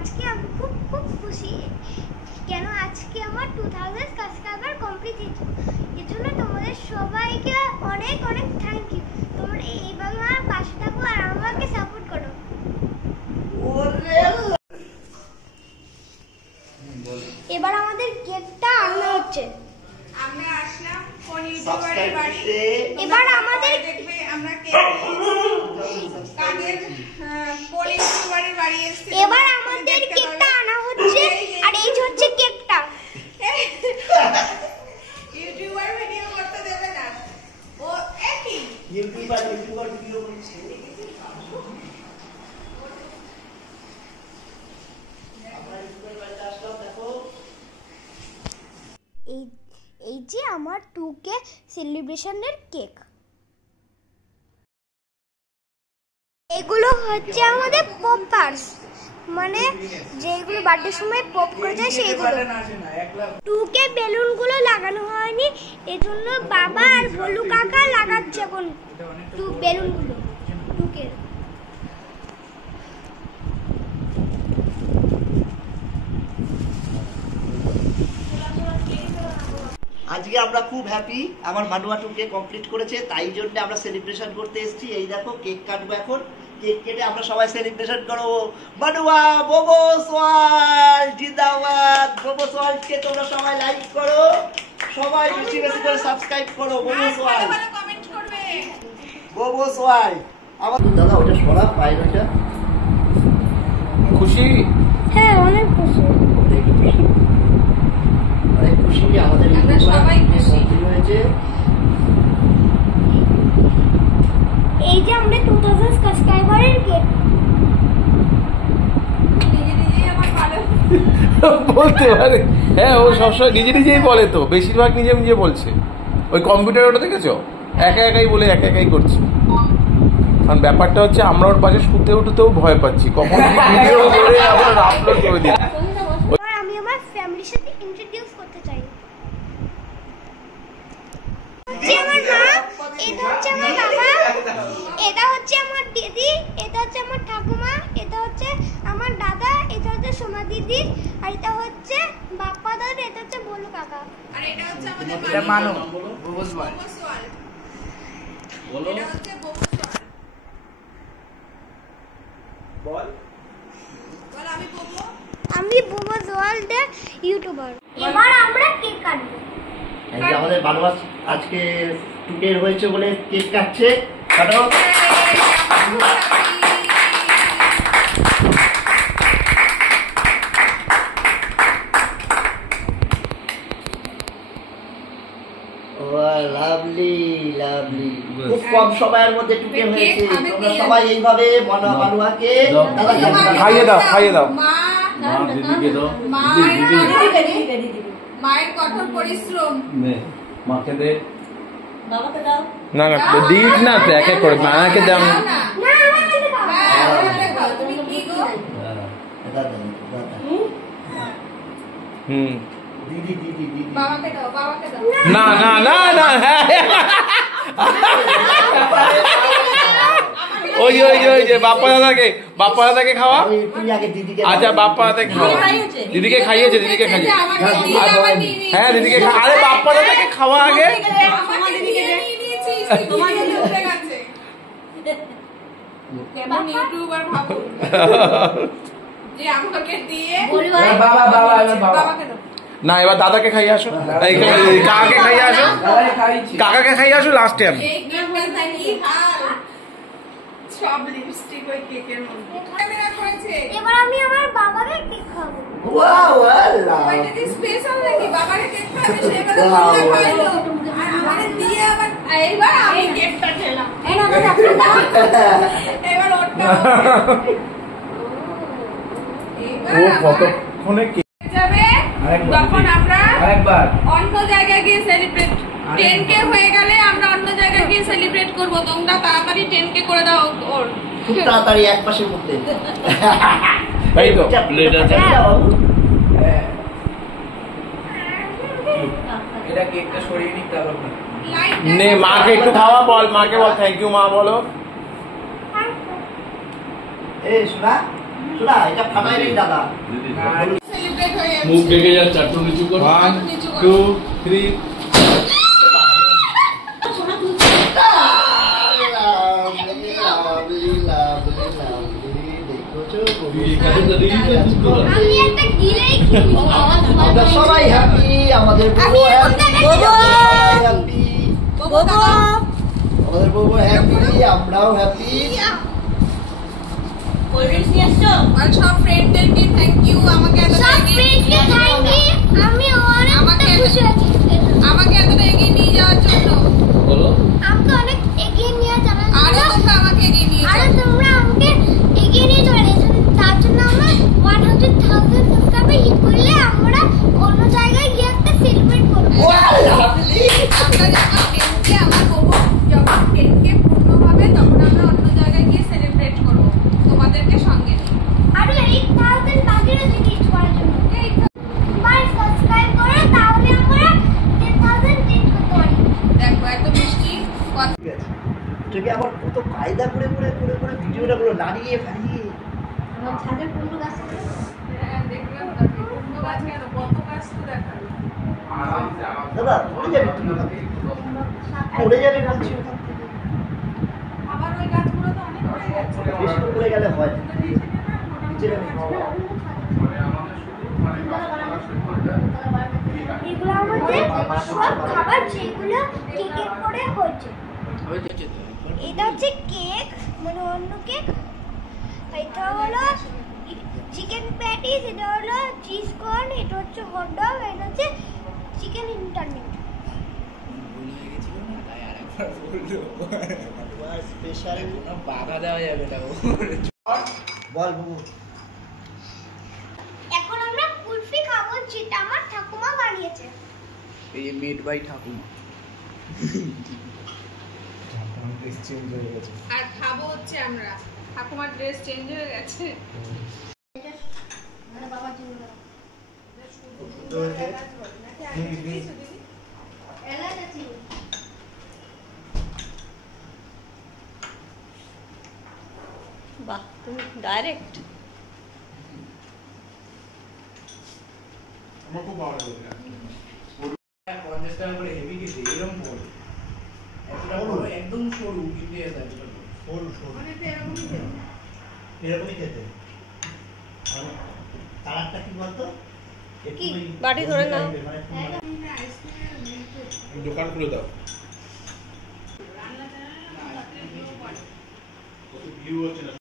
আজকে আমি খুব খুব খুশি, কেন আজকে আমার 2000 সাবস্ক্রাইবার কমপ্লিট হয়েছে। এর জন্য তোমাদের সবাইকে অনেক অনেক থ্যাংক ইউ। তোমরা এইভাবে আমার পাশে থাকো আর আমাকে সাপোর্ট করো। এবার আমাদের কেকটা আনা হচ্ছে। আমরা আসলাম কোন ইউটিউবারের বাড়িতে। এবার আমাদের দেখবে আমরা কেক কাদের কোন ইউটিউবারের বাড়ি এসেছি। এবার আমাদের কেকটা আনা হচ্ছে আর এই হচ্ছে কেকটা। ইউটিউবার ভিডিও করতে দেবে না ও একই ইউটিউবার ভিডিও করছে। এই যে আমার 2K সেলিব্রেশনের কেক। এগুলো হচ্ছে আমাদের পপার্স, মানে যেগুলো বার্থডে সময় পপ করে যায় সেইগুলো। 2K বেলুনগুলো লাগানো হয়নি, এজন্য বাবা আর ভলু কাকা লাগাচ্ছে এখন বেলুনগুলো 2K। আজকে আমরা খুব হ্যাপি, আমার মানুয়া 2K কমপ্লিট করেছে, তাই জন্য আমরা সেলিব্রেশন করতে এসেছি। এই দেখো কেক কাটবো এখন, কেক কেটে আমরা সবাই সেলিব্রেশন করবো। মানুয়া বোবোস ওয়ার্ল্ড জিন্দাবাদ। বোবোস ওয়ার্ল্ডকে তোমরা সবাই লাইক করো, সবাই বেশি বেশি করে সাবস্ক্রাইব করো। বোবোস ওয়ার্ল্ড, কমেন্ট করবে। বোবোস ওয়ার্ল্ড। আমার দাদা ওটা সরা পায় ওটা। খুশি? হ্যাঁ অনেক খুশি। অনেক খুশি, আমাদের আমরা সবাই খুশি হয়েছে। এই যে আমরা 2000 সাবস্ক্রাইবারের কেক। নিজে নিজেই আমার ভালো বলতে পারে। হ্যাঁ ও সবসময় নিজে নিজেই বলে, তো বেশিরভাগ নিজে নিজে বলছে। ওই কম্পিউটার ওটা দেখেছো, একা একাই বলে একা একাই করছে। কারণ ব্যাপারটা হচ্ছে আমরা ওর পাশে শুতে উঠতেও ভয় পাচ্ছি, কখন ভিডিও করে আবার আপলোড করে দিই। আমি আমার ফ্যামিলির সাথে ইন্ট্রোডিউস করতে চাই। আমার মা, এটা হচ্ছে আমার বাবা, এটা হচ্ছে আমার দিদি, এটা হচ্ছে আমার ঠাকুমা, এটা হচ্ছে আমার দাদা, এটা হচ্ছে সোমা দিদি, আর এটা হচ্ছে বাপ্পা দাদা, এটা হচ্ছে বলু কাকা। আর এটা হচ্ছে আমাদের এটা মানো বুবুস ভাই বসওয়াল। বলো, এটা হচ্ছে বসওয়াল। বল বল আমি বলবো। আমি বুবুস ওয়ার্ল্ডের ইউটিউবার। এবার আমরা কেক কাটবো। এই যে আমাদের মানুয়া আজকে 2K হয়েছে বলে কেক কাটছে। কাটো। লাভলি লাভলি, খুব কম সময়ের মধ্যে 2K হয়েছে। তোমরা সবাই এইভাবে মানুয়াকে খাইয়ে দাও, খাইয়ে দাও। মা দিদিকে দাও, মায়ের কঠোর পরিশ্রম। মাকে দে, বাবাকে দাও। না না দিস না, তো এক এক করে মাকে দাও। তুমি কি গো? হুম, দিদি দিদি দিদি বাবাকে দাও, বাবাকে দাও। না না না না, ওই ওই ওই যে বাপ্পা দাদাকে খাওয়া। তুই আগে দিদিকে। আচ্ছা বাপ্পা দাদাকে খাওয়া, দিদিকে খাইয়েছে, দিদিকে খাইয়েছে। হ্যাঁ দিদিকে আরে বাপ্পা দাদাকে খাওয়া আগে। কেমন ইউটিউবার ভাবো যে আমাকে দিয়ে বাবা বাবা বাবাকে দাও। না এবার দাদাকে খাইয়ে আসো, কাকাকে খাইয়ে আসো, কাকাকে খাইয়ে আসো লাস্টে। আমি এই কেকটা কি হাল, সব লিপস্টিক ওই কেকের মধ্যে ক্যামেরা করেছে। এবার আমি আমার বাবাকে কেক খাওয়াবো। ওয়াও আল্লাহ, ওইটা কি স্পেশাল নাকি? বাবাকে কেক খাবে সেবারে খাইলো আর আমারে দিয়ে আবার এইবার আমি কেকটা খেলাম। এই না দাদা আপনি দাও। এবার ওটা ও কতক্ষণে যাবে যখন আমরা আরেকবার অন্য জায়গায় গিয়ে সেলিব্রেট 10K হয়ে গেলে আমরা অন্য জায়গায় গিয়ে সেলিব্রেট করব। তোমরা তাড়াতাড়ি 10K করে দাও ওর, খুব তাড়াতাড়ি এক মাসের মধ্যে। তাই তো প্লেট আছে। এটা কেকটা সরিয়ে নিতে হবে। নে মাকে একটু খাওয়া, বল মাকে, বল থ্যাংক ইউ মা বলো। এই শোনা শোনা এটা ফাটাই নেই দাদা। সেলিব্রেট হয়ে যাচ্ছে। মুখ ডেকে যাচ্ছে, একটু নিচু করো। 1 2 3 আমি একটা গিলেই খুব আমরা সবাই হ্যাপি, আমাদের বউ হ্যাপি, আমাদের বউ হ্যাপি, আমরাও হ্যাপি। আর সব ফ্রেন্ডদেরকে থ্যাংক ইউ, আমাকে এতটা সব এগিয়ে নিয়ে ফ্রেন্ডকে যাওয়ার থ্যাংক ইউ। আমি আমাকে অনেক খুশি আছি আমাকে এতটা এগিয়ে নিয়ে যাওয়ার জন্য। বলো। আমাকে অনেক এগিয়ে নিয়ে যাওয়ার আরো জন্য তোমরা আমাকে এগিয়ে নিয়ে আরো যাও। তোমরা আমাকে এগিয়ে নিয়ে চলে তার জন্য আমরা 100,000 সাবস্ক্রাইবার হিট করলে আমরা অন্য জায়গায় গিয়ে একটা সেলিব্রেট করবো। আমরা যখন 10K আমার বউ যখন 10K পূর্ণ হবে তখন আমরা অন্য জায়গায় গিয়ে সেলিব্রেট করব তোমাদেরকে সঙ্গে নিয়ে। আরো 8,000 বাকি রয়েছে হিট করার জন্য। একবার সাবস্ক্রাইব করে তাহলে আমরা 10,000 হিট করতে পারি। দেখো এত মিষ্টি কথা। ঠিক আছে, তোকে আবার কত কায়দা করে করে করে করে ভিডিওটা গুলো নাড়িয়ে ফাড়িয়ে। আমার ছাদের কুমড়ো গাছ হ্যাঁ দেখলাম না, পূর্ণ গাছ কেন, কত গাছ তো দেখালো। দাদা পড়ে যাবি তুই ওখান থেকে, পড়ে যাবি বলছি ওখান থেকে। আবার ওই গাছগুলো তো অনেক হয়ে গেছে। বেশি করে পড়ে গেলে হয় না। নিচে নামে। এগুলো আমাদের সব খাবার যেগুলো কেকে করে হচ্ছে। এটা হচ্ছে কেক, মানে অন্য কেক। এটা হলো চিকেন প্যাটিস, এটা হলো চিজ কর্ন, এটা হচ্ছে হট ডগ, এটা হচ্ছে চিকেন ইন্টারনেট। স্পেশাল বাধা দেওয়া যাবে না। বল বাবু। এখন আমরা কুলফি খাবো, যেটা আমার ঠাকুমা বানিয়েছে। এই যে মেড বাই ঠাকুমা। আর খাবো হচ্ছে আমরা, ঠাকুমার ড্রেস চেঞ্জ হয়ে গেছে। বাহ, তুমি ডাইরেক্ট। আমার খুব ভালো লাগে। 50 টাকা করে হেভি খেতে এরকম বড়, এতটা বড় একদম সরু কিন্তু এটা সরু সরু মানে তো এরকমই খেতে। এরকমই খেতে। মানে কালারটা কি বলতো? একটু ওই বাটি ধরে নাও। মানে দোকান খুলে দাও। ভিউ হচ্ছে না।